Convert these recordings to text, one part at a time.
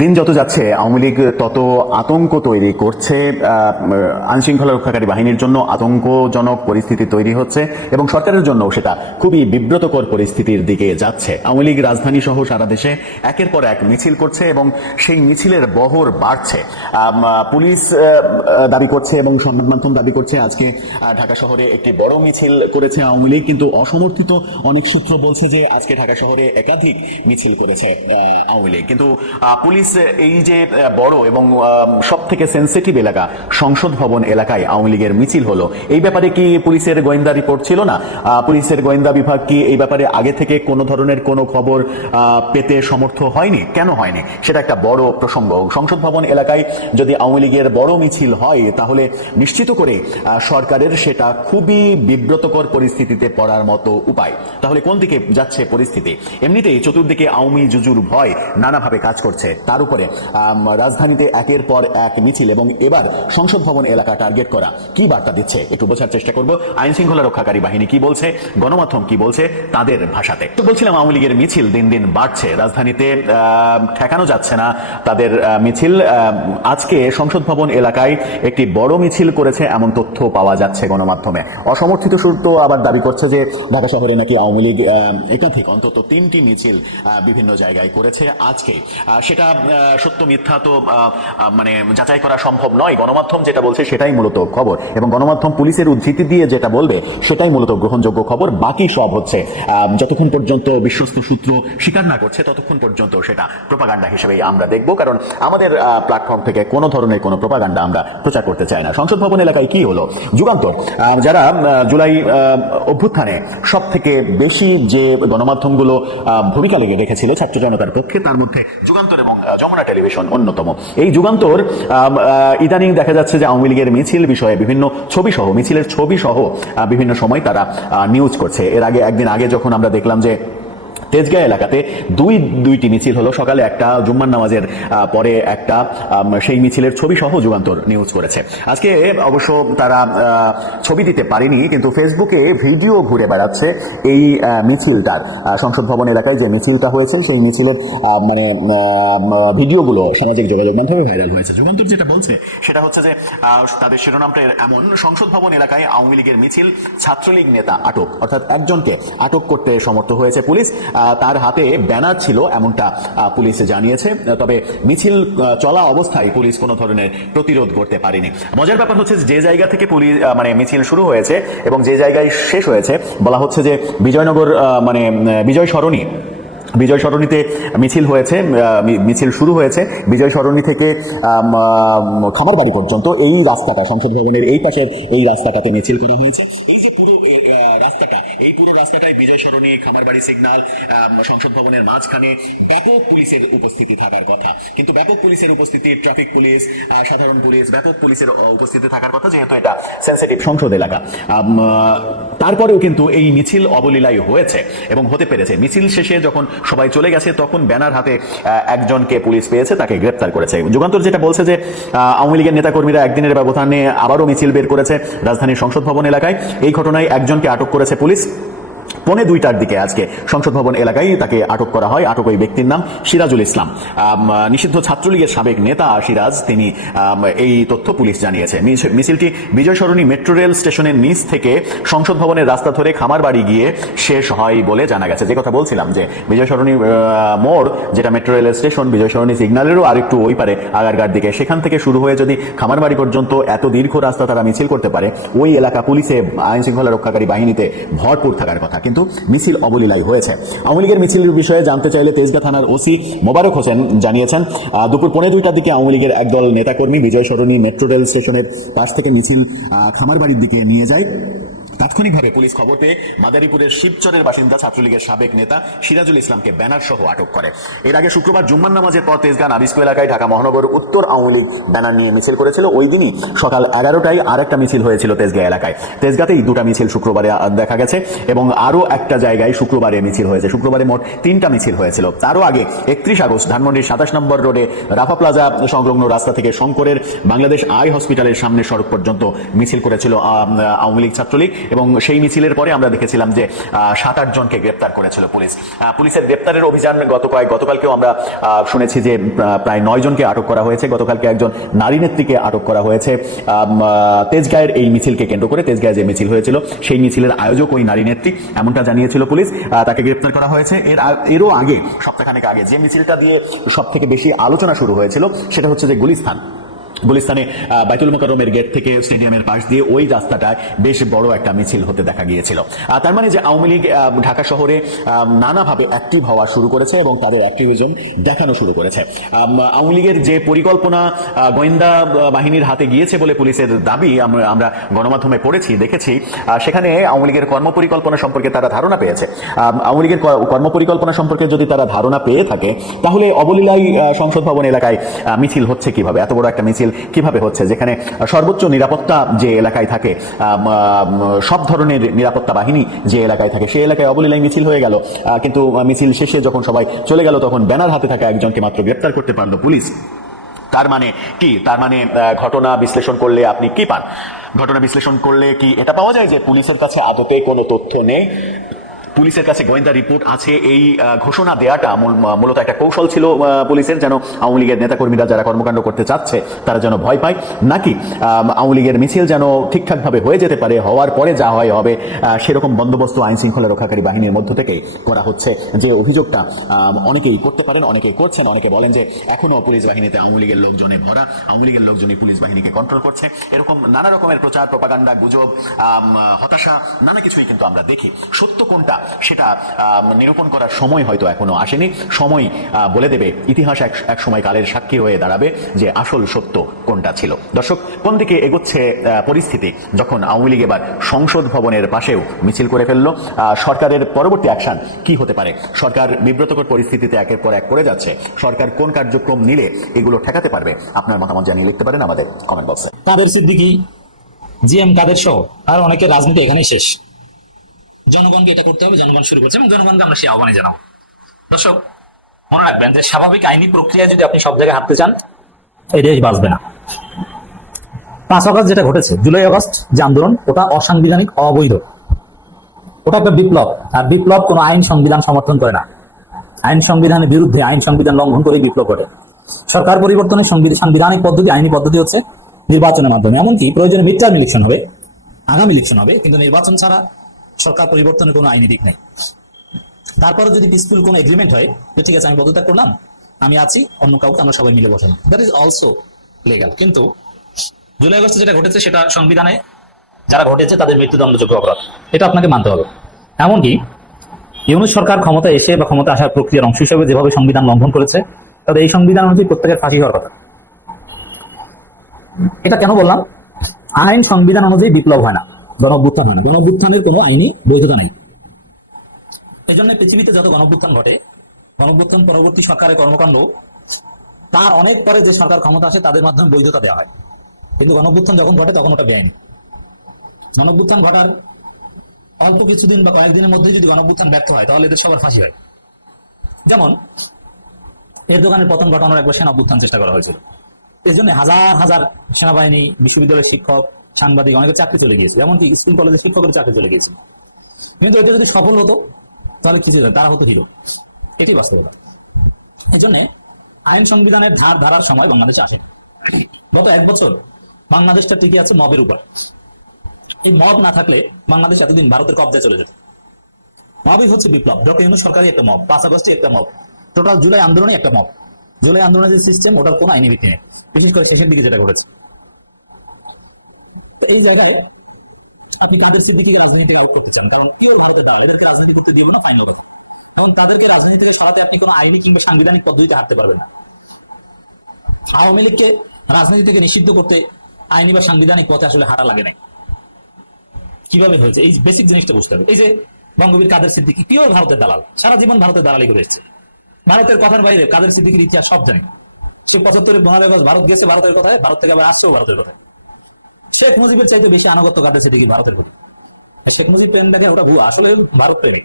দিন যত যাচ্ছে আওয়ামী লীগ তত আতঙ্ক তৈরি করছে আইন শৃঙ্খলা রক্ষাকারী বাহিনীর জন্য আতঙ্কজনক পরিস্থিতি তৈরি হচ্ছে এবং সরকারের জন্য সেটা খুবই বিব্রতকর পরিস্থিতির দিকে যাচ্ছে। আওয়ামী লীগ রাজধানী সহ সারা দেশে একের পর এক মিছিল করছে এবং সেই মিছিলের বহর বাড়ছে। পুলিশ দাবি করছে এবং সংবাদ মাধ্যম দাবি করছে আজকে ঢাকা শহরে একটি বড় মিছিল করেছে আওয়ামী লীগ কিন্তু অসমর্থিত অনেক সূত্র বলছে যে আজকে ঢাকা শহরে একাধিক মিছিল করেছে আওয়ামী লীগ। কিন্তু আহ, পুলিশ এই যে বড় এবং সব থেকে সেন্সিটিভ এলাকা, সংসদ ভবন এলাকায় আওয়ামী লীগের মিছিল হলো। এই ব্যাপারে কি পুলিশের গোয়েন্দা রিপোর্ট ছিল না? পুলিশের গোয়েন্দা বিভাগ কি এই ব্যাপারে আগে থেকে কোনো ধরনের কোনো খবর পেতে সমর্থ হয়নি? কেন হয়নি? সেটা একটা বড় প্রসঙ্গ। সংসদ ভবন এলাকায় যদি আওয়ামী লীগের বড় মিছিল হয়, তাহলে নিশ্চিত করে সরকারের সেটা খুবই বিব্রতকর পরিস্থিতিতে পড়ার মতো উপায়। তাহলে কোন দিকে যাচ্ছে পরিস্থিতি? এমনিতেই চতুর্দিকে আওয়ামী জুজুর ভয় নানাভাবে কাজ করছে। তার উপরে। রাজধানীতে একের পর এক মিছিল এবং এবার সংসদ ভবন এলাকা টার্গেট করা। কি বার্তা দিচ্ছে? একটু বোঝার চেষ্টা করব। আইন শৃঙ্খলা রক্ষাকারী বাহিনী কি বলছে? গণমাধ্যম কি বলছে? তাদের ভাষাতে। তো বলছিলাম, আওয়ামী লীগের মিছিল দিন দিন বাড়ছে। রাজধানীতে ঠেকানো যাচ্ছে না তাদের মিছিল। আজকে সংসদ ভবন এলাকায় একটি বড় মিছিল করেছে এমন তথ্য পাওয়া যাচ্ছে গণমাধ্যমে। অসমর্থিত সূত্র আবার দাবি করছে যে ঢাকা শহরে নাকি আওয়ামী লীগ একাধিক, অন্তত তিনটি মিছিল বিভিন্ন জায়গায় করেছে আজকে। সেটা সত্য মিথ্যা তো মানে যাচাই করা সম্ভব নয়। গণমাধ্যম যেটা বলছে সেটাই মূলত খবর। এবং গণমাধ্যম পুলিশের উদ্ধৃতি দিয়ে যেটা বলবে, সেটাই মূলত গ্রহণযোগ্য খবর। বাকি সব হচ্ছে যতক্ষণ পর্যন্ত বিশ্বস্ত সূত্র স্বীকার না করছে, ততক্ষণ পর্যন্ত সেটা প্রোপাগান্ডা হিসেবেই আমরা দেখব। কারণ আমাদের প্ল্যাটফর্ম থেকে কোনো ধরনের কোনো প্রোপাগান্ডা আমরা প্রচার করতে চাই না। সংসদ ভবন এলাকায় কি হলো? যুগান্তর যারা জুলাই অভ্যুত্থানে সব থেকে বেশি যে গণমাধ্যমগুলো ভূমিকা লেগে রেখেছিল ছাত্র জনতার পক্ষে, তার মধ্যে যুগান্তর এবং যমুনা টেলিভিশন অন্যতম। এই যুগান্তর ইদানিং দেখা যাচ্ছে যে আওয়ামী লীগের মিছিল বিষয়ে বিভিন্ন ছবি সহ মিছিলের ছবি সহ বিভিন্ন সময় তারা নিউজ করছে। এর আগে, একদিন আগে যখন আমরা দেখলাম যে তেজগাঁ এলাকাতে দুই, দুইটি মিছিল হলো। সকালে একটা জুম্মার নামাজের পরে একটা সেই মিছিলের ছবি সহ যুগান্তর নিউজ করেছে। আজকে অবশ্য তারা ছবি দিতে পারেনি, কিন্তু ফেসবুকে ভিডিও ঘুরে বেড়াচ্ছে এই মিছিলটার। সংসদ ভবন এলাকায় যে মিছিলটা হয়েছে, সেই মিছিলের মানে ভিডিওগুলো সামাজিক যোগাযোগ মাধ্যমে ভাইরাল হয়েছে। যুগান্তর যেটা বলছে, সেটা হচ্ছে যে তাদের শিরোনামটা এমন। সংসদ ভবন এলাকায় আওয়ামী লীগের মিছিল ছাত্রলীগ নেতা আটক, অর্থাৎ একজনকে আটক করতে সমর্থ হয়েছে পুলিশ। তার হাতে ব্যানার ছিল এমনটা পুলিশ জানিয়েছে। তবে মিছিল চলা অবস্থায় পুলিশ কোনো ধরনের প্রতিরোধ করতে পারেনি। মজার ব্যাপার হচ্ছে যে জায়গা থেকে পুলিশ মানে মিছিল শুরু হয়েছে এবং যে জায়গায় শেষ হয়েছে, বলা হচ্ছে যে বিজয়নগর মানে বিজয় সরণি, বিজয় সরণিতে মিছিল হয়েছে মিছিল শুরু হয়েছে, বিজয় সরণি থেকে খামারবাড়ি পর্যন্ত এই রাস্তাটা, সংসদ ভবনের এই পাশের এই রাস্তাটাতে মিছিল করা হয়েছে। বিজয় সরণি খামারবাড়ি সিগন্যাল আম, সংসদ ভবনের মাঝখানে ব্যাপক পুলিশের উপস্থিতি থাকার কথা। কিন্তু ব্যাপক পুলিশের উপস্থিতি ট্রাফিক পুলিশ সাধারণ পুলিশ ব্যাপক পুলিশের উপস্থিতি থাকার কথা যেহেতু এটা সেন্সিটিভ সংসদ এলাকা। তারপরেও কিন্তু এই মিছিল অবলীলায় হয়েছে এবং হতে পেরেছে। মিছিল শেষে যখন সবাই চলে গেছে তখন ব্যানার হাতে একজনকে পুলিশ পেয়েছে তাকে গ্রেপ্তার করেছে। যুগান্তর যেটা বলছে যে আওয়ামী লীগের নেতাকর্মীরা একদিনের ব্যবধানে আবারও মিছিল বের করেছে রাজধানীর সংসদ ভবন এলাকায়। এই ঘটনায় একজনকে আটক করেছে পুলিশ। পৌনে দুইটার দিকে আজকে সংসদ ভবন এলাকায় তাকে আটক করা হয়। আটক ওই ব্যক্তির নাম সিরাজুল ইসলাম। নিষিদ্ধ ছাত্রলীগের সাবেক নেতা সিরাজ, তিনি এই তথ্য পুলিশ জানিয়েছে। মিছিলটি বিজয় সরণী মেট্রো রেল স্টেশনের নিচ থেকে সংসদ ভবনের রাস্তা ধরে খামারবাড়ি গিয়ে শেষ হয় বলে জানা গেছে। যে কথা বলছিলাম যে বিজয় সরণী মোড়, যেটা metro rail station Bijoy Sarani সিগন্যালেরও আরেকটু ওই পারে আগারগার দিকে। সেখান থেকে শুরু হয়ে যদি খামার বাড়ি পর্যন্ত এত দীর্ঘ রাস্তা তারা মিছিল করতে পারে, ওই এলাকা পুলিশে আইন শৃঙ্খলা রক্ষাকারী বাহিনীতে ভরপুর থাকার কথা। কিন্তু মিছিল অবলীলাই হয়েছে। আওয়ামী লীগের মিছিলের বিষয়ে জানতে চাইলে তেজগা থানার ওসি মোবারক হোসেন জানিয়েছেন দুপুর পৌনে দুইটার দিকে আওয়ামী লীগের একদল নেতাকর্মী বিজয় সরণী মেট্রো রেল স্টেশনের পাশ থেকে মিছিল খামারবাড়ির দিকে নিয়ে যায়। তাৎক্ষণিকভাবে পুলিশ খবর পেয়ে মাদারীপুরের শিবচরের বাসিন্দা ছাত্রলীগের সাবেক নেতা সিরাজুল ইসলামকে ব্যানার সহ আটক করে। এর আগে শুক্রবার জুম্মান নামাজের পর তেজগাঁ নাবিস্কো এলাকায় ঢাকা মহানগর উত্তর আওয়ামী লীগ ব্যানার নিয়ে মিছিল করেছিল। ওই দিনই সকাল এগারোটায় আরেকটা মিছিল হয়েছিল তেজগাঁ এলাকায়। তেজগাঁতেই দুটা মিছিল শুক্রবারে দেখা গেছে এবং আরও একটা জায়গায় শুক্রবারে মিছিল হয়েছে। শুক্রবারে মোট তিনটা মিছিল হয়েছিল। তারও আগে একত্রিশ আগস্ট ধানমন্ডির সাতাশ নম্বর রোডে রাফা প্লাজা সংলগ্ন রাস্তা থেকে শঙ্করের বাংলাদেশ আই হসপিটালের সামনে সড়ক পর্যন্ত মিছিল করেছিল আওয়ামী লীগ ছাত্রলীগ। এবং সেই মিছিলের পরে আমরা দেখেছিলাম যে সাত, আট জনকে গ্রেপ্তার করেছিল পুলিশ। পুলিশের গ্রেপ্তারের অভিযান গত কয়েক গতকালকেও আমরা শুনেছি যে প্রায় নয় জনকে আটক করা হয়েছে। গতকালকে একজন নারী নেত্রীকে আটক করা হয়েছে। তেজগাঁয়ের এই মিছিলকে কেন্দ্র করে তেজগাঁয়ে যে মিছিল হয়েছিল, সেই মিছিলের আয়োজক ওই নারী নেত্রী, এমনটা জানিয়েছিল পুলিশ। তাকে গ্রেপ্তার করা হয়েছে। এর এরও আগে, সপ্তাহখানেক আগে, যে মিছিলটা দিয়ে সব থেকে বেশি আলোচনা শুরু হয়েছিল, সেটা হচ্ছে যে গুলিস্তান গুলিস্তানে বাইতুল মোকাররমের গেট থেকে স্টেডিয়ামের পাশ দিয়ে ওই রাস্তাটায় বেশ বড় একটা মিছিল হতে দেখা গিয়েছিল। তার মানে যে আওয়ামী লীগ ঢাকা শহরে নানাভাবে অ্যাক্টিভ হওয়া শুরু করেছে এবং তাদের অ্যাক্টিভিজম দেখানো শুরু করেছে। আওয়ামী লীগের যে পরিকল্পনা গোয়েন্দা বাহিনীর হাতে গিয়েছে বলে পুলিশের দাবি, আমরা গণমাধ্যমে পড়েছি, দেখেছি সেখানে আওয়ামী লীগের কর্মপরিকল্পনা সম্পর্কে তারা ধারণা পেয়েছে। আওয়ামী লীগের কর্মপরিকল্পনা সম্পর্কে যদি তারা ধারণা পেয়ে থাকে, তাহলে অবলীলাই সংসদ ভবন এলাকায় মিছিল হচ্ছে কীভাবে? এত বড় একটা মিছিল কীভাবে হচ্ছে? যেখানে সর্বোচ্চ নিরাপত্তা যে এলাকায় থাকে সব ধরনের নিরাপত্তা বাহিনী যে এলাকায় থাকে, সেই এলাকায় অবলীলাই মিছিল হয়ে গেল। কিন্তু মিছিল শেষে যখন সবাই চলে গেল, তখন ব্যানার হাতে থাকা একজনকে মাত্র গ্রেপ্তার করতে পারল পুলিশ। তার মানে কি? তার মানে ঘটনা বিশ্লেষণ করলে আপনি কি পান? ঘটনা বিশ্লেষণ করলে কি এটা পাওয়া যায় যে পুলিশের কাছে আদতে কোনো তথ্য নেই? পুলিশের কাছে গোয়েন্দা রিপোর্ট আছে। এই ঘোষণা দেওয়াটা মূলত একটা কৌশল ছিল পুলিশের যেন আওয়ামী লীগের নেতাকর্মীরা যারা কর্মকাণ্ড করতে চাচ্ছে, তারা যেন ভয় পায়। নাকি আওয়ামী লীগের মিছিল যেন ঠিকঠাকভাবে হয়ে যেতে পারে, হওয়ার পরে যা হয় হবে সেরকম বন্দোবস্ত আইন শৃঙ্খলা রক্ষাকারী বাহিনীর মধ্য থেকেই করা হচ্ছে। যে অভিযোগটা অনেকেই করতে পারেন, অনেকেই করছেন। অনেকে বলেন যে এখনও পুলিশ বাহিনীতে আওয়ামী লীগের লোকজনে ভরা, আওয়ামী লীগের লোকজনই পুলিশ বাহিনীকে কন্ট্রোল করছে। এরকম নানা রকমের প্রচার প্রপাগান্ডা গুজব হতাশা, নানা কিছুই কিন্তু আমরা দেখি। সত্য কোনটা? সেটা নিরূপণ করার সময় হয়তো এখনও আসেনি। সময় বলে দেবে, ইতিহাস এক সময় কালের সাক্ষী হয়ে দাঁড়াবে যে আসল সত্য কোনটা ছিল। দর্শক, কোন দিকে এগোচ্ছে পরিস্থিতি? যখন আওয়ামী লীগ এবার সংসদ ভবনের পাশেও মিছিল করে ফেলল সরকারের পরবর্তী অ্যাকশন কি হতে পারে? সরকার বিব্রতকর পরিস্থিতিতে একের পর এক করে যাচ্ছে। সরকার কোন কার্যক্রম নিলে এগুলো ঠেকাতে পারবে? আপনার মতামত জানিয়ে লিখতে পারেন আমাদের কমেন্ট বক্সে কাদের সিদ্দিকি? জি এম কাদের সহ? আর অনেকের রাজনীতি এখানেই শেষ। জনগণকে এটা করতে হবে, জনগণ শুরু করছে এবং জনগণকে আমরা সে আহ্বানে জানাব। দর্শক, মনে রাখবেন যে স্বাভাবিক আইনি প্রক্রিয়া যদি আপনি সব জায়গায় হাঁটতে চান এই দেশ বাঁচবে না। পাঁচ আগস্ট যেটা ঘটেছে, জুলাই আগস্ট যে আন্দোলন, ওটা অসাংবিধানিক, অবৈধ। ওটা একটা বিপ্লব, আর বিপ্লব কোনো আইন সংবিধান সমর্থন করে না। আইন সংবিধানের বিরুদ্ধে আইন সংবিধান লঙ্ঘন করে বিপ্লব ঘটে। সরকার পরিবর্তনের সাংবিধানিক পদ্ধতি, আইনি পদ্ধতি হচ্ছে নির্বাচনের মাধ্যমে। এমনকি প্রয়োজনে মিড টার্ম ইলেকশন হবে, আগামী ইলেকশন হবে, কিন্তু নির্বাচন ছাড়া সরকার পরিবর্তনের কোনো আইনি দিক নেই। তারপরে যদি পিসফুল কোনো এগ্রিমেন্ট হয় ঠিক আছে, আমি পদত্যাগ করলাম, আমি আছি, অন্য কাউকে আমরা সবাই মিলে বসালাম। দ্যাট ইজ অলসো লিগাল কিন্তু জুলাই আগস্টে যেটা ঘটেছে, সেটা সংবিধানে যারা ঘটেছে, তাদের মৃত্যুদণ্ডযোগ্য অপরাধ। এটা আপনাকে মানতে হবে। এমনকি ইউনুস সরকার ক্ষমতা এসে বা ক্ষমতা আসার প্রক্রিয়ার অংশ হিসেবে যেভাবে সংবিধান লঙ্ঘন করেছে তাদের এই সংবিধান অনুযায়ী প্রত্যেকের ফাঁসি হওয়ার কথা। এটা কেন বললাম? আইন সংবিধান অনুযায়ী বিপ্লব হয় না। গণ অভ্যুত্থান হয় না। গণ অভ্যুত্থানের কোনো আইনি বৈধতা নেই। এই জন্য পৃথিবীতে যত গণঅভ্যুত্থান ঘটে, গণঅভ্যুত্থান পরবর্তী সরকারের কর্মকাণ্ড, তার অনেক পরে যে সরকার ক্ষমতা আসে, তাদের মাধ্যমে বৈধতা দেওয়া হয়। কিন্তু গণঅভ্যুত্থান যখন ঘটে, তখন ওটা বেআইনি। গণঅভ্যুত্থান ঘটার অল্প কিছুদিন বা কয়েকদিনের মধ্যে যদি গণঅভ্যুত্থান ব্যর্থ হয়, তাহলে এদের সবার ফাঁসি হয়। যেমন, এর দোকানের পতন ঘটানোর একবার সেনা অভ্যুত্থান চেষ্টা করা হয়েছিল। এই জন্য হাজার হাজার সেনাবাহিনী, বিশ্ববিদ্যালয়ের শিক্ষক সাংবাদিক অনেকের চাকরি চলে গিয়েছিল এমনকি স্কুল, কলেজের শিক্ষকের চাকরি চলে গিয়েছিল কিন্তু এটা যদি সফল হতো, তাহলে কিছু তারা হতো হিরো। এটি বাস্তবতা। এই জন্য আইন সংবিধানের ধার ধারার সময় বাংলাদেশে আসে গত এক বছর বাংলাদেশটা টিকে আছে মবের উপর। এই মব না থাকলে বাংলাদেশ এতদিন ভারতের কবজায় চলে যেত। মবই হচ্ছে বিপ্লব। ডক্টর ইউনুস সরকারি একটা মব পাঁচ আগস্টে একটা মব টোটাল জুলাই আন্দোলনে একটা মব জুলাই আন্দোলনের যে সিস্টেম, ওটার কোনো আইনি ভিত্তি নেই। বিশেষ করে শেষের দিকে যেটা ঘটেছে। তো এই জায়গায় আপনি কাদের সিদ্দিকিকে রাজনীতি আউট করতে চান। কারণ কেউ ভারতের দাঁড়ায় রাজনীতি করতে দিব না ফাইনাল কথা এবং তাদেরকে রাজনীতি থেকে সরাতে আপনি কোনো আইনি কিংবা সাংবিধানিক পদ্ধতিতে হাঁটতে পারবেন না। আওয়ামী লীগকে রাজনীতি থেকে নিষিদ্ধ করতে আইনি বা সাংবিধানিক পথে আসলে হারা লাগে নাই। কীভাবে হয়েছে? এই বেসিক জিনিসটা বুঝতে হবে। এই যে বঙ্গবীর কাদের সিদ্দিকি পিওর ভারতের দালাল। সারা জীবন ভারতের দালালি করে এসেছে। ভারতের কথার বাইরে কাদের সিদ্দিকির ইতিহাস সব জানি। সে পঁচাত্তরে আগস্ট ভারত গেছে, ভারতের কথায়, ভারত থেকে আবার আসছেও ভারতের কথায়। শেখ মুজিবের চাইতে বেশি আনুগত্য কাদের সিদ্দিকি ভারতের প্রতি? শেখ মুজিব প্রেম দেখেন ওটা ভুয়া, আসলে ভারত প্রেমিক।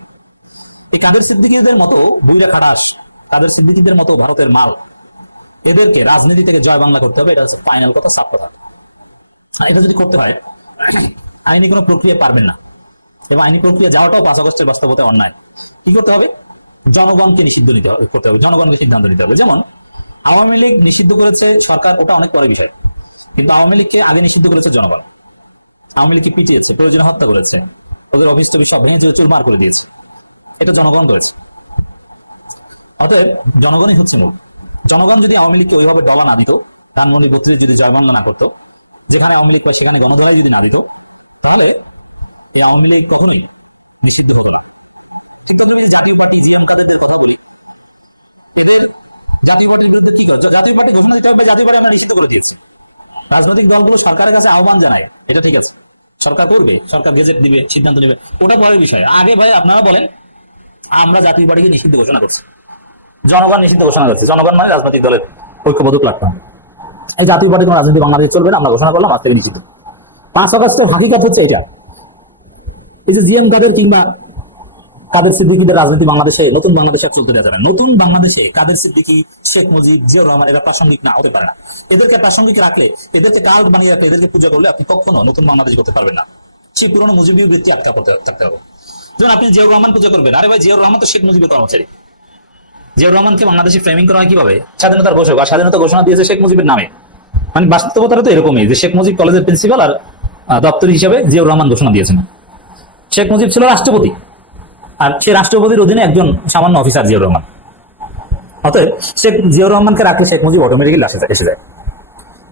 এই কাদের সিদ্দিকিদের মতো বুইরা খাটাস, কাদের সিদ্দিকিদের মতো ভারতের মাল, এদেরকে রাজনীতি থেকে জয় বাংলা করতে হবে, এটা হচ্ছে ফাইনাল কথা সাপ কথা। এটা যদি করতে হয়, আইনি কোনো প্রক্রিয়া পারবেন না। এবং আইনি প্রক্রিয়া যাওয়াটাও পাঁচ আগস্টের বাস্তবতা অন্যায়। কি করতে হবে? জনগণকে নিষিদ্ধ নিতে হবে, করতে হবে। জনগণকে সিদ্ধান্ত নিতে হবে। যেমন, আওয়ামী লীগ নিষিদ্ধ করেছে সরকার, ওটা অনেক পরে বিষয়। কিন্তু আওয়ামী লীগকে আগে নিষিদ্ধ করেছে জনগণ। আওয়ামী লীগকে পিটিয়েছে প্রয়োজনে হত্যা করেছে। ওদের অফিস থেকে সব ভেঙে চুর মার করে দিয়েছে। এটা জনগণ করেছে। অতএব জনগণই হচ্ছে লোক জনগণ যদি আওয়ামী লীগকে ওইভাবে ডলা না দিত ধানমন্ডি বত্রিশ যদি জয়বন্ধ না করতো, যেখানে আওয়ামী লীগ সেখানে গণদলা যদি না দিত, তাহলে এই আওয়ামী লীগ কখনই নিষিদ্ধ হবে না। জাতীয় পার্টি জাতীয় পার্টি ঘোষণা দিতে হবে, জাতীয় পার্টি আমরা নিষিদ্ধ করে দিয়েছি। রাজনৈতিক দলগুলো সরকারের কাছে আহ্বান জানায়। এটা ঠিক আছে। সরকার করবে, সরকার গেজেট দিবে, সিদ্ধান্ত নেবে। ওটা পরের বিষয়। আগে ভাই আপনারা বলেন, আমরা জাতীয় পার্টিকে নিষিদ্ধ ঘোষণা করছি। জনগণ নিষিদ্ধ ঘোষণা করছে। জনগণ মানে রাজনৈতিক দলের ঐক্যবদ্ধ প্ল্যাটফর্ম। এই জাতীয় পার্টি কোনো রাজনীতি বাংলাদেশ চলবে না, আমরা ঘোষণা করলাম আজ থেকে নিষিদ্ধ। পাঁচ আগস্টের হাকিকাত হচ্ছে এটা এই যে জিএম কাদের কিংবা কাদের সিদ্দিকিদের রাজনীতি বাংলাদেশে, নতুন বাংলাদেশে চলতে যাবে না। নতুন বাংলাদেশে কাদের সিদ্দিকি, শেখ মুজিব, জিয়াউর রহমান, এরা প্রাসঙ্গিক না, হতে পারে না। এদেরকে প্রাসঙ্গিক রাখলে, এদেরকে কাল বানিয়ে রাখলে, এদেরকে পূজা করলে আপনি কখনো নতুন বাংলাদেশ করতে পারবেন না। সেই পুরনো মুজিবীয় বৃত্তি আটকা করতে থাকতে হবে। যেমন আপনি জিয়াউর রহমান পূজা করবেন, আরে ভাই, জিয়াউর রহমান তো শেখ মুজিবের কর্মচারী। জিয়াউর রহমানকে বাংলাদেশে ফ্রেমিং করা হয় কীভাবে? স্বাধীনতার ঘোষক, আর স্বাধীনতা ঘোষণা দিয়েছে শেখ মুজিবের নামে। মানে বাস্তবতাটা তো এরকমই, যে শেখ মুজিব কলেজের প্রিন্সিপাল আর দপ্তর হিসেবে জিয়াউর রহমান ঘোষণা দিয়েছেন। শেখ মুজিব ছিল রাষ্ট্রপতি। আর সে রাষ্ট্রপতির অধীনে একজন সামান্য অফিসার জিয়াউর রহমান। অতএব শেখ জিয়াউর রহমানকে রাখলে শেখ মুজিব অটোমেটিক্যালি আসে এসে যায়।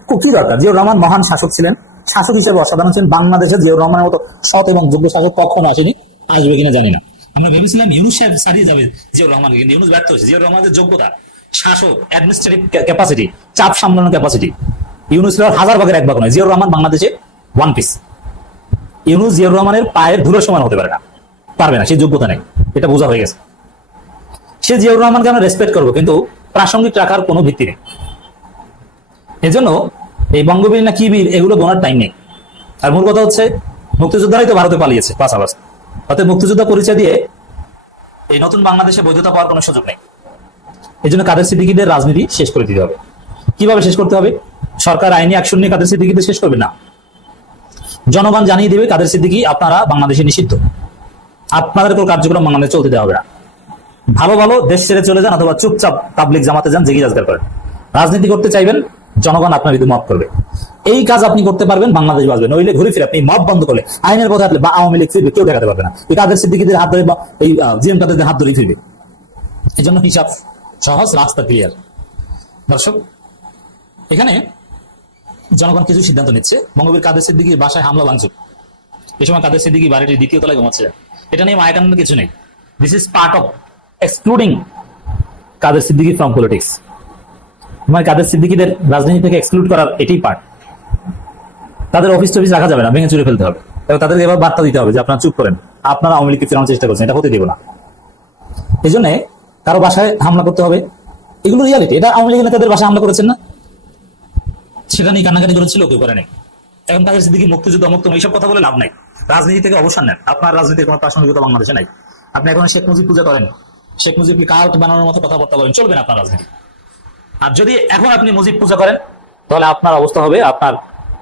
খুব কি দরকার? জিয়াউর রহমান মহান শাসক ছিলেন। শাসক হিসেবে অসাধারণ ছিলেন। বাংলাদেশে জিয়াউর রহমানের মতো সৎ এবং যোগ্য শাসক কখনো আসেনি, আসবে কিনা জানি না। আমরা ভেবেছিলাম ইউনুস সাহেব সারিয়ে যাবে জিয়াউর রহমান কিন্তু ইউনুস ব্যর্থ হয়েছে। জিয়াউর রহমানের যোগ্যতা, শাসক অ্যাডমিনিস্ট্রেটিভ ক্যাপাসিটি চাপ সামলানোর ক্যাপাসিটি ইউনুস হাজার ভাগের এক ভাগ নয়। জিয়াউর রহমান বাংলাদেশে ওয়ান পিস ইউনুস জিয়াউর রহমানের পায়ের ধুলো সমান হতে পারে না। পারবে না, সে যোগ্যতা নেই। এটা বোঝা হয়ে গেছে। সে জিয়াউর রহমানকে আমরা রেসপেক্ট করব, কিন্তু প্রাসঙ্গিক রাখার কোনো ভিত্তি নেই। এজন্য এই বঙ্গবীর না কি বীর, এগুলো গোনার টাইম নেই। আর মূল কথা হচ্ছে, মুক্তিযোদ্ধারাই তো ভারতে পালিয়েছে পাশাপাশি। অর্থাৎ মুক্তিযোদ্ধা পরিচয় দিয়ে এই নতুন বাংলাদেশে বৈধতা পাওয়ার কোনো সুযোগ নেই। এই জন্য কাদের সিদ্দিকিদের রাজনীতি শেষ করে দিতে হবে। কীভাবে শেষ করতে হবে? সরকার আইনি অ্যাকশন নিয়ে কাদের সিদ্দিকিদের শেষ করবে? না। জনগণ জানিয়ে দেবে কাদের সিদ্দিকি আপনারা বাংলাদেশে নিষিদ্ধ। আপনাদের কোনো কার্যক্রম বাংলাদেশে চলতে দেওয়া হবে না। ভালো ভালো দেশ ছেড়ে চলে যান অথবা চুপচাপ পাবলিক জামাতে যান জেগে রাজগার করেন। রাজনীতি করতে চাইবেন, জনগণ আপনার বিরুদ্ধে মত করবে। এই কাজ আপনি করতে পারবেন, বাংলাদেশ বাঁচবে। নইলে ঘুরে ফিরে আপনি মত বন্ধ করলে, আইনের হাঁটলে বা আওয়ামী লীগ ফিরবে, কেউ দেখাতে পারবে না। এই কাদের সিদ্দিকিদের হাত ধরে বা এই জিএম কাদের হাত ধরেই ফিরবে। এই জন্য হিসাব সহজ, রাস্তা ক্লিয়ার দর্শক, এখানে জনগণ কিছু সিদ্ধান্ত নিচ্ছে। বঙ্গবীর কাদের সিদ্দিকির বাসায় হামলা ভাঙচুর। এই সময় কাদের সিদ্দিকি বাড়িটির দ্বিতীয় তলায় ঘুমাচ্ছে এটা নিয়ে মায়াকানন্দ কিছু নেই। This is part of excluding Kader Siddiqui from politics মানে কাদের সিদ্দিকিদের রাজনীতি থেকে এক্সক্লুড করার এটাই পার্ট তাদের অফিস টফিস রাখা যাবে না, ভেঙে চুরে ফেলতে হবে। এবং তাদেরকে এবার বার্তা দিতে হবে যে আপনারা চুপ করেন, আপনারা আওয়ামী লীগকে ফেরানোর চেষ্টা করছেন, এটা হতে দেব না। এই জন্য কারও বাসায় হামলা করতে হবে, এগুলো রিয়ালিটি এটা আওয়ামী লীগের নেতাদের বাসায় হামলা করেছেন না? সেটা নিয়ে কান্নাকাটি করেছিল কেউ করে নাই। এখন তাদের সিদ্দিকি মুক্তিযুদ্ধ মুক্ত এইসব কথা বলে লাভ নাই। রাজনীতি থেকে অবসর নেন। আপনার রাজনীতির কোনো প্রাসঙ্গিকতা বাংলাদেশে নাই। আপনি এখন শেখ মুজিব পূজা করেন। শেখ মুজিবকে কাল্ট বানানোর মতো কথাবার্তা বলেন? চলবে না আপনার রাজনীতি। আর যদি এখন আপনি মুজিব পূজা করেন, তাহলে আপনার অবস্থা হবে, আপনার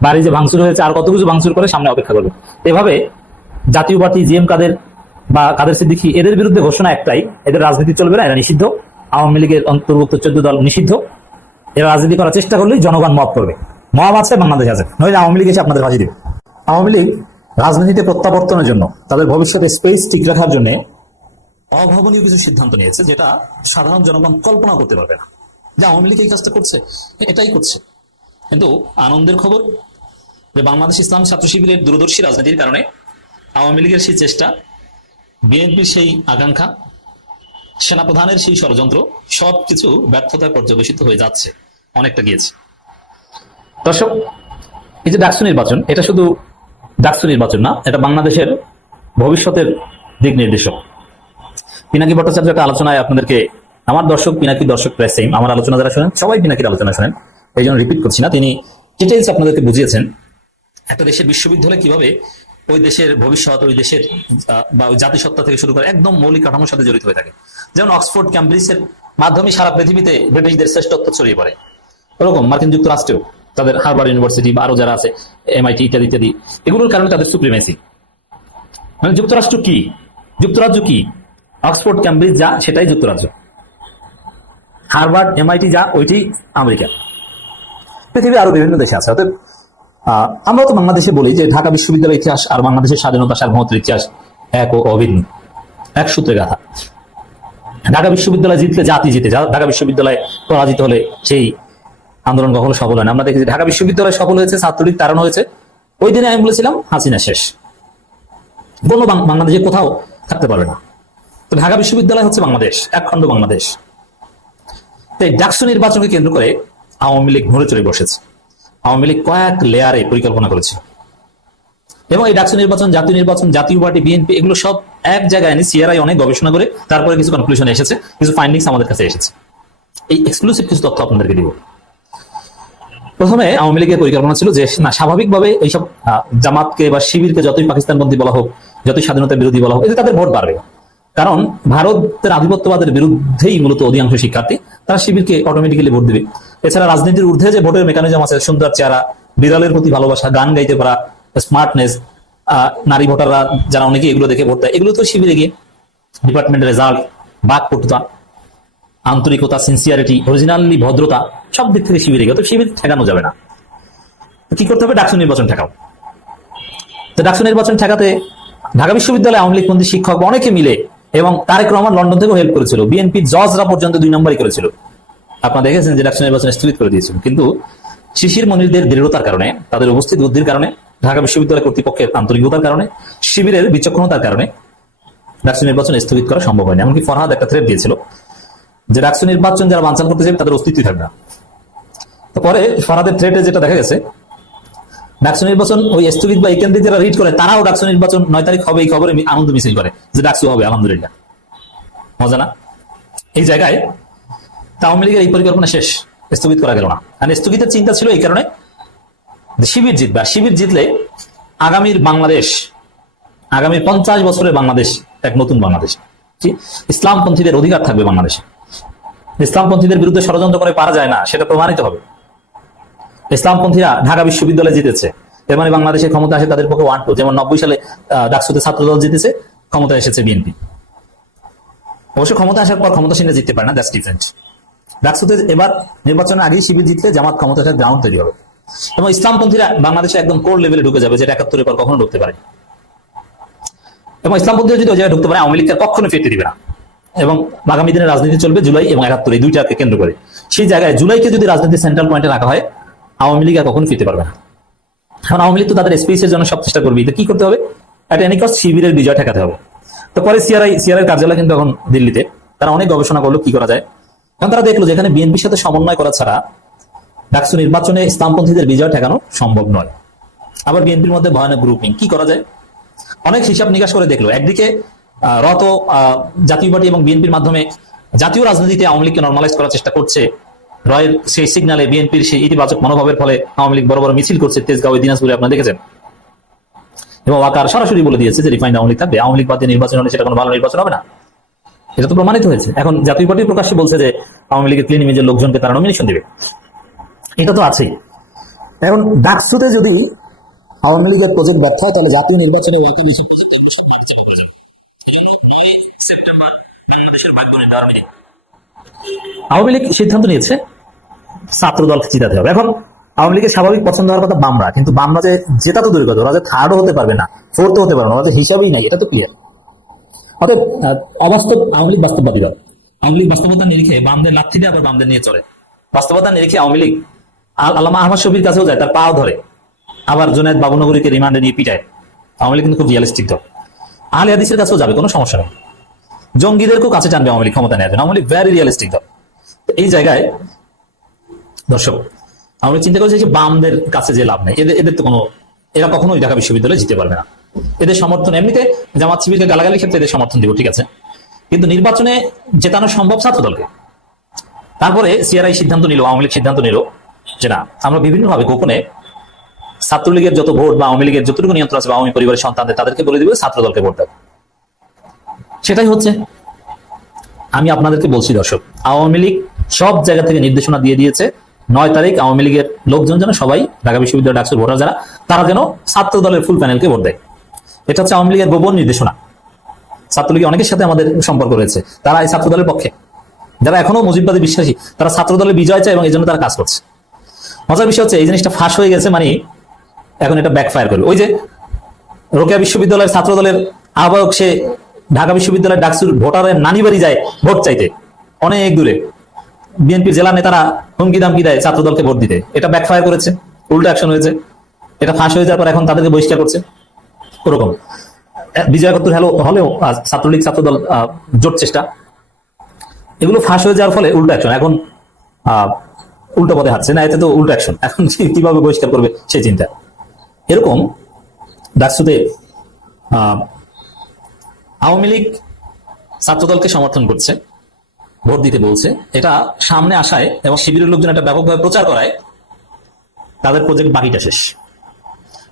বাড়ি যে ভাঙচুর হয়েছে আর কত কিছু ভাঙচুর করে সামনে অপেক্ষা করবে। এভাবে জাতীয় পার্টি, জিএম কাদের বা কাদের সিদ্দিকি, এদের বিরুদ্ধে ঘোষণা একটাই, এদের রাজনীতি চলবে না, এরা নিষিদ্ধ। আওয়ামী লীগের অন্তর্ভুক্ত চোদ্দ দল নিষিদ্ধ। এরা রাজনীতি করার চেষ্টা করলেই জনগণ মত করবে। মব আছে, বাংলাদেশ আছে। নইলে আওয়ামী লীগ এসে আপনাদের ফাঁসি দেবে। আওয়ামী লীগ রাজনীতিতে প্রত্যাবর্তনের জন্য, তাদের ভবিষ্যতে স্পেস ঠিক রাখার জন্য অভাবনীয় কিছু সিদ্ধান্ত নিয়েছে, যেটা সাধারণ জনগণ কল্পনা করতে পারবে না। যে আওয়ামী লীগ এই কাজটা করছে, এটাই করছে। কিন্তু আনন্দের খবর, যে বাংলাদেশ ইসলাম ছাত্র শিবিরের দূরদর্শী রাজনীতির কারণে আওয়ামী লীগের সেই চেষ্টা, বিএনপির সেই আকাঙ্ক্ষা, সেনাপ্রধানের সেই ষড়যন্ত্র, সবকিছু ব্যর্থতায় পর্যবেসিত হয়ে যাচ্ছে, অনেকটা গিয়েছে। দর্শক, এই যে ডাকসু নির্বাচন, এটা শুধু ডাকসু নির্বাচন না, এটা বাংলাদেশের ভবিষ্যতের দিক নির্দেশক। পিনাকি ভট্টাচার্য একটা আলোচনায় আপনাদেরকে, আমার দর্শক পিনাকি দর্শক প্রায় সেম আমার আলোচনা যারা শোনেন, সবাই পিনাকির আলোচনা শোনেন, এই জন্য রিপিট করছি না, তিনি ডিটেলস আপনাদেরকে বুঝিয়েছেন। একটা দেশের বিশ্ববিদ্যালয় কীভাবে ওই দেশের ভবিষ্যৎ, ওই দেশের বা ওই জাতিসত্তা থেকে শুরু করে একদম মৌলিক কাঠামোর সাথে জড়িত হয়ে থাকে। যেমন অক্সফোর্ড ক্যাম্ব্রিজের মাধ্যমে সারা পৃথিবীতে ব্রিটিশদের শ্রেষ্ঠত্ব ছড়িয়ে পড়ে। ওরকম, মার্কিন যুক্তরাষ্ট্রেও। তাদের হার্ভার্ড ইউনিভার্সিটি বা আরও যারা আছে এমআইটি ইত্যাদি ইত্যাদি, এগুলোর কারণে তাদের সুপ্রিমেসি মানে যুক্তরাষ্ট্র কি? যুক্তরাজ্য কি? অক্সফোর্ড ক্যামব্রিজ যা, সেটাই যুক্তরাজ্য। হার্ভার্ড এমআইটি যা, ওইটি আমেরিকা। পৃথিবীর আরও বিভিন্ন দেশে আছে। অতএব আমরা তো বাংলাদেশে বলি যে ঢাকা বিশ্ববিদ্যালয়ের ইতিহাস আর বাংলাদেশের স্বাধীনতা সার্বভৌমত্বের ইতিহাস এক ও অভিন্ন, এক সূত্রে গাথা। ঢাকা বিশ্ববিদ্যালয় জিতলে জাতি জিতে ঢাকা বিশ্ববিদ্যালয় পরাজিত হলে সেই আন্দোলন কখনো সফল হয় না। আমরা দেখেছি ঢাকা বিশ্ববিদ্যালয় সফল হয়েছে, ছাত্রলীগ তাড়ানো হয়েছে। ওই দিনে আমি বলেছিলাম, হাসিনা শেষ। কোনো বাংলাদেশে কোথাও থাকতে পারবে না। তো ঢাকা বিশ্ববিদ্যালয় হচ্ছে বাংলাদেশ, একখণ্ড বাংলাদেশ। তো এই ডাকসু নির্বাচনকে কেন্দ্র করে আওয়ামী লীগ ঘুরে চলে বসেছে। আওয়ামী লীগ কয়েক লেয়ারে পরিকল্পনা করেছে। এবং এই ডাকসু নির্বাচন, জাতীয় নির্বাচন, জাতীয় পার্টি, বিএনপি, এগুলো সব এক জায়গায় এনে সিআরআই অনেক গবেষণা করে তারপরে কিছু কনক্লুশন এসেছে, কিছু ফাইন্ডিংস আমাদের কাছে এসেছে। এই এক্সক্লুসিভ কিছু তথ্য আপনাদেরকে দিব। প্রথমে আওয়ামী লীগের পরিকল্পনা ছিল যে, না, স্বাভাবিকভাবে এইসব জামাতকে বা শিবিরকে যতই পাকিস্তানবন্দী বলা হোক, যতই স্বাধীনতা বিরোধী বলা হোক, এতে তাদের ভোট বাড়বে। কারণ ভারতের আধিপত্যবাদের বিরুদ্ধেই মূলত অধিকাংশ শিক্ষার্থী, তারা শিবিরকে অটোমেটিক্যালি ভোট দেবে। এছাড়া রাজনীতির ঊর্ধ্বে যে ভোটের মেকানিজম আছে, সুন্দর চেহারা, বিড়ালের প্রতি ভালোবাসা, গান গাইতে পারা স্মার্টনেস নারী ভোটাররা, যারা অনেকে এগুলো দেখে ভোট দেয়, এগুলো তো শিবিরে গিয়ে ডিপার্টমেন্টের রেজাল্ট বাকপটুতা আন্তরিকতা সিনসিয়ারিটি অরিজিনালি ভদ্রতা, সব দিক থেকে শিবিরে গিয়ে তো শিবির ঠেকানো যাবে না। কি করতে হবে? ডাকসু নির্বাচন ঠেকাও। তো ডাকসু নির্বাচন ঠেকাতে ঢাকা বিশ্ববিদ্যালয়ে আওয়ামী লীগপন্থী শিক্ষক অনেকে মিলে এবং তারেক রহমান লন্ডন থেকেও হেল্প করেছিল। বিএনপি জজরা পর্যন্ত দুই নম্বরই করেছিল। আপনারা দেখেছেন যে ডাকসু নির্বাচন স্থগিত করে দিয়েছিল। কিন্তু শিশির মনিরদের দৃঢ়তার কারণে, তাদের উপস্থিত বুদ্ধির কারণে, ঢাকা বিশ্ববিদ্যালয় কর্তৃপক্ষের আন্তরিকতার কারণে, শিবিরের বিচক্ষণতার কারণে ডাকসু নির্বাচন স্থগিত করা সম্ভব হয়নি। এমনকি ফরহাদ একটা থ্রেট দিয়েছিল। যে ডাকসু নির্বাচন যারা বানচাল করতে চাইবে, তাদের অস্তিত্বই থাকবে না। তো পরে ফরহাদের থ্রেটে যেটা দেখা গেছে ডাকসু নির্বাচন ওই স্থগিত বা থেকে যারা রিড করে, তারাও ডাকসু নির্বাচন নয় তারিখ হবে, এই খবরে আনন্দ মিছিল করে যে ডাকসু হবে, আলহামদুলিল্লাহ। মজা না? এই জায়গায় আওয়ামী লীগের এই পরিকল্পনা শেষ, স্থগিত করা গেল না। আর স্থগিতের চিন্তা ছিল এই কারণে শিবির জিতবে, আর শিবির জিতলে আগামীর বাংলাদেশ আগামী পঞ্চাশ বছরের বাংলাদেশ এক নতুন বাংলাদেশ। ইসলামপন্থীদের অধিকার থাকবে বাংলাদেশে। ইসলামপন্থীদের বিরুদ্ধে ষড়যন্ত্র করে পারা যায় না, সেটা প্রমাণিত হবে। ইসলামপন্থীরা ঢাকা বিশ্ববিদ্যালয়ে জিতেছে। এর মানে বাংলাদেশের ক্ষমতা আসে তাদের পক্ষে ওয়ান টু যেমন নব্বই সালে ডাকসুতে ছাত্রদল জিতেছে, ক্ষমতা এসেছে বিএনপি। অবশ্য ক্ষমতা আসার পর ক্ষমতাসীনরা জিততে পারে না দ্যাটস ডিফারেন্ট ডাকসুতে এবার নির্বাচনের আগেই শিবির জিতলে জামাত ক্ষমতা আসার গ্রাউন্ড তৈরি হবে। এবং ইসলামপন্থীরা বাংলাদেশে একদম কোর লেভেলে ঢুকে যাবে, যেটা একাত্তরের পর কখনো ঢুকতে পারে এবং ইসলামপন্থীরা যদি ওই জায়গায় ঢুকতে পারে, আওয়ামী লীগকে কখনো ফিরতে দিবে না। এবং আগামী দিনে রাজনীতি চলবে জুলাই এবং একাত্তর, এই দুইটাকে কেন্দ্র করে। সেই জায়গায় জুলাইকে যদি রাজনীতি সেন্ট্রাল পয়েন্টে রাখা হয়, আওয়ামী লীগ কখনো ফিরতে পারবে না। এখন আওয়ামী লীগ তো তাদের স্পেসের জন্য সব চেষ্টা করবে। কি করতে হবে? শিবিরের বিজয় ঠেকাতে হবে। তো পরে সিআরআই সিআরআই কার্যালয় কিন্তু এখন দিল্লিতে। তারা অনেক গবেষণা করল কি করা যায়। এখন তারা দেখল যেখানে বিএনপির সাথে সমন্বয় করা ছাড়া ডাকসু নির্বাচনে ইসলামপন্থীদের বিজয় ঠেকানো সম্ভব নয়। আবার বিএনপির মধ্যে ভয়ানক গ্রুপিং কি করা যায়? অনেক হিসাব নিকাশ করে দেখল। একদিকে রত জাতীয় পার্টি এবং বিএনপির মাধ্যমে জাতীয় রাজনীতিতে আওয়ামী লীগকে নর্মালাইজ করার চেষ্টা করছে। রয়ের সেই সিগনালে বিএনপির সেই ইতিবাচক মনোভাবের ফলে আওয়ামী লীগ বড় বড় মিছিল করছে তেজগাঁও, দিনাজপুরে আপনারা দেখেছেন। এবং ওয়াকার সরাসরি বলে দিয়েছে যে রিফাইন্ড আওয়ামী লীগ থাকবে। আওয়ামী লীগ বাদ নির্বাচন হলে সেটা কোনো ভালো নির্বাচন হবে না। এটা তো প্রমাণিত হয়েছে। এখন জাতীয় পার্টি প্রকাশ্যে বলছে যে আওয়ামী লীগের ক্লিন ইমেজের লোকজনকে তারা নমিনেশন দেবে। এটা তো আছেই। এখন ডাকসুতে যদি আওয়ামী লীগের প্রজেক্ট ব্যর্থ হয়, তাহলে জাতীয় নির্বাচনে ওয়াকার এইসব প্রজেক্ট এগুলো সব মাটিতে পড়ে যাবে এই জন্য নয় সেপ্টেম্বর বাংলাদেশের ভাগ্য নির্ধারণ আওয়ামী লীগ সিদ্ধান্ত নিয়েছে ছাত্র দলকে জিতাতে হবে। এখন আওয়ামী লীগের স্বাভাবিক পছন্দ হওয়ার কথা বামরা, কিন্তু বামরা যে জেতা তো দূরের কথা ওরা যে থার্ডও হতে পারবে না ফোর্থও হতে পারবে না, ওরা যে হিসাবেই নাই, এটা তো ক্লিয়ার অতএব অবাস্তব আওয়ামী লীগ বাস্তববাদী দল আওয়ামী লীগ বাস্তবতার নিরিখে বামদের লাথি দিয়ে আবার বামদের নিয়ে চলে। বাস্তবতার নিরিখে আওয়ামী লীগ আল- আল্লামা আহমদ শফির কাছেও যায়, তার পাও ধরে। আবার জুনায়দ বাবুনগরীকে রিমান্ডে নিয়ে পিটায়। আওয়ামী লীগ কিন্তু খুব রিয়ালিস্টিক দল। আহলে হাদিসের কাছেও যাবে, কোনো সমস্যা নেই। জঙ্গিদেরকেও কাছে টানবে আওয়ামী লীগ, ক্ষমতা নেওয়ার জন্য। আওয়ামী লীগ ভ্যারি রিয়ালিস্টিক দল। এই জায়গায় দর্শক, আমরা চিন্তা করছি যে বামদের কাছে যে লাভ নেই, এদের এদের তো কোনো এরা কখনোই ঢাকা বিশ্ববিদ্যালয়ে জিতে পারবে না। এদের সমর্থন এমনিতে জামাত শিবিরকে গালাগালি ক্ষেত্রে এদের সমর্থন দিব, ঠিক আছে? কিন্তু নির্বাচনে জেতানো সম্ভব ছাত্র দলকে। তারপরে সিআরআই সিদ্ধান্ত নিল, আওয়ামী লীগ সিদ্ধান্ত নিল যে না, আমরা বিভিন্নভাবে গোপনে ছাত্রলীগের যত ভোট বা আওয়ামী লীগের যতটুকু নিয়ন্ত্রণ আছে বা আওয়ামী পরিবারের সন্তানদের, তাদেরকে বলে দিবে ছাত্র দলকে ভোট দেবে সেটাই হচ্ছে। আমি আপনাদেরকে বলছি, দর্শক, আওয়ামী লীগ সব জায়গা থেকে নির্দেশনা দিয়ে দিয়েছে। নয় তারিখ আওয়ামী লীগের লোকজন যেন সবাই ঢাকা বিশ্ববিদ্যালয় ডাকসুর ভোটার যারা, তারা যেন ছাত্র দলের ফুল প্যানেলকে ভোট দেয়। এটা হচ্ছে আওয়ামী লীগের গোপন নির্দেশনা। ছাত্রলীগের অনেকের সাথে আমাদের সম্পর্ক রয়েছে। তারা এই ছাত্র দলের পক্ষে। যারা এখনও মুজিববাদী বিশ্বাসী, তারা ছাত্র দলের বিজয় চায় এবং এই জন্য তারা কাজ করছে। মজার বিষয় হচ্ছে, এই জিনিসটা ফাঁস হয়ে গেছে মানে এখন এটা ব্যাকফায়ার করবে। ওই যে রোকেয়া বিশ্ববিদ্যালয়ের ছাত্র দলের আহ্বায়ক সে ঢাকা বিশ্ববিদ্যালয়ের ডাকসুর ভোটারের নানি বাড়ি যায় ভোট চাইতে। অনেক দূরে। বিএনপির জেলা নেতারা হুমকি দামকি দেয় ছাত্র দলকে ভোট দিতে। এটা ব্যাকফায়ার করেছে, উল্টো অ্যাকশন হয়েছে। এটা ফাঁস হয়ে যাওয়ার পর এখন তাদেরকে বহিষ্কার করছে। ওরকম। বিজয় একাত্তর হলেও ছাত্রলীগ, ছাত্রদল জোট চেষ্টা। এগুলো ফাঁস হয়ে যাওয়ার ফলে উল্টো অ্যাকশন এখন উল্টো পথে হাঁটছে। না, এতে তো উল্টো অ্যাকশন এখন কীভাবে বহিষ্কার করবে সেই চিন্তা। এরকম, ডাকসুতে আওয়ামী লীগ ছাত্রদলকে সমর্থন করছে, ভোট দিতে বলছে। এটা সামনে আসায় এবং শিবিরের লোকজন এটা ব্যাপকভাবে প্রচার করায়, তাদের প্রজেক্ট বাকিটা শেষ।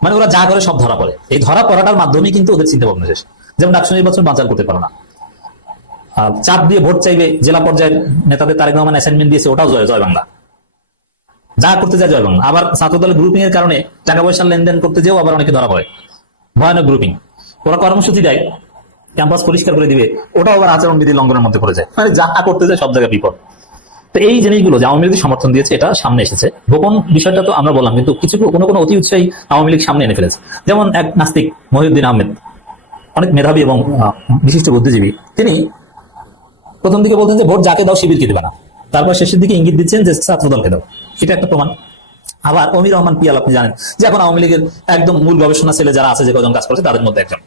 মানে ওরা যা করে সব ধরা পড়ে। এই ধরা পড়াটার মাধ্যমে কিন্তু ওদের চিন্তা ভাবনা শেষ। যেমন ডাকসু নির্বাচন বাঞ্চাল করতে পারো না। চাপ দিয়ে ভোট চাইবে জেলা পর্যায়ের নেতাদের তারেক রহমান অ্যাসাইনমেন্ট দিয়েছে, ওটাও জয় জয় বাংলা। যা করতে যায় জয় বাংলা। আবার ছাত্র দলের গ্রুপিং এর কারণে টাকা পয়সা লেনদেন করতে যেও আবার অনেকে ধরা পড়ে। ভয়ানক গ্রুপিং ওরা কর্মসূচি দেয় ক্যাম্পাস পরিষ্কার করে দিবে, ওটাও আবার আচরণ বিধি লঙ্ঘনের মধ্যে পড়ে যায়। মানে যা করতে যায়, সব জায়গায় বিপদ। তো এই জিনিসগুলো যে আওয়ামী লীগ সমর্থন দিয়েছে, এটা সামনে এসেছে। গোপন বিষয়টা তো আমরা বললাম, কিন্তু কিছু কোনো কোনো অতি উৎসাহী আওয়ামী লীগ সামনে এনে ফেলেছে। যেমন এক নাস্তিক, মহিউদ্দিন আহমেদ, অনেক মেধাবী এবং বিশিষ্ট বুদ্ধিজীবী, তিনি প্রথম দিকে বলতেন যে, ভোট যাকে দাও শিবিরকে দেবে না। তারপর শেষের দিকে ইঙ্গিত দিচ্ছেন যে ছাত্র দলকে দাও। এটা একটা প্রমাণ। আবার অমির রহমান পিয়াল, আপনি জানেন যে, এখন আওয়ামী লীগের একদম মূল গবেষণা ছেলে যারা আছে, যে কজন কাজ করছে, তাদের মধ্যে একজন।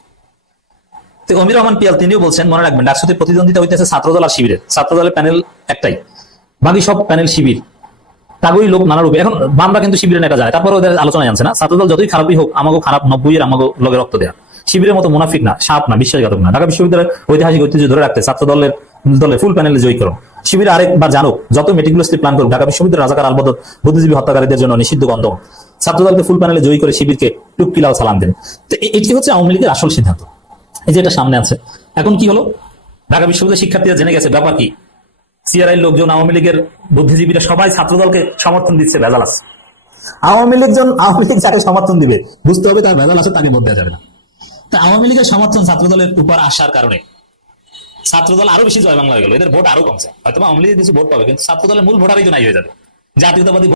তো অমির রহমান পিয়াল, তিনিও বলছেন, মনে রাখবেন, ডাকসুতে প্রতিদ্বন্দ্বিতা হইতেছে ছাত্রদল আর শিবিরের। ছাত্রদলের প্যানেল একটাই, বাকি সব প্যানেল শিবির। তাগই লোক নানা রূপে। এখন বামরা কিন্তু শিবিরের নেতা যায় তারপরে ওদের আলোচনায় আনছে না। ছাত্রদল যতই খারাপই হোক আমাকে খারাপ নব্বই এর আমাকে লগে রক্ত দেয়া। শিবিরের মতো মুনাফিক না, সাপ না, বিশ্বাসঘাতক না। ঢাকা বিশ্ববিদ্যালয়ের ঐতিহাসিক ঐতিহ্য ধরে রাখতে ছাত্র দলের দলে ফুল প্যানেলে জয়ী করো। শিবির আরেকবার জানুক, যত মেটিকুলাসলি প্ল্যান করুক, ঢাকা বিশ্ববিদ্যালয়ের রাজাকার আলবদর বুদ্ধিজীবী হত্যাকারীদের জন্য নিষিদ্ধ গন্ধম ছাত্রদলকে ফুল প্যানেলে জয়ী করে শিবিরকে টুককিলাও সালাম দেন। তো এটি হচ্ছে আওয়ামী লীগের আসল সিদ্ধান্ত। এই যে এটা সামনে আছে। এখন কি হলো? ঢাকা বিশ্ববিদ্যালয়ের শিক্ষার্থীরা জেনে গেছে, ব্যাপার কি? সিআরআই লোকজন, আওয়ামী লীগের বুদ্ধিজীবীরা সবাই ছাত্রদলকে সমর্থন দিচ্ছে, ভেজাল আছে। আওয়ামী লীগ জন আওয়ামী লীগ যাকে সমর্থন দিবে, বুঝতে হবে তার ভেজাল আছে তাকে দেওয়া যাবে না। তা আওয়ামী লীগের সমর্থন ছাত্রদলের উপর আসার কারণে ছাত্রদল আরও বেশি জয় বাংলা হয়ে গেল, এদের ভোট আরও কমছে। হয়তো আওয়ামী লীগ কিছু ভোট পাবে, কিন্তু ছাত্রদলের মূল ভোটারই তো হয়ে যাবে। জাতীয়তাবাদী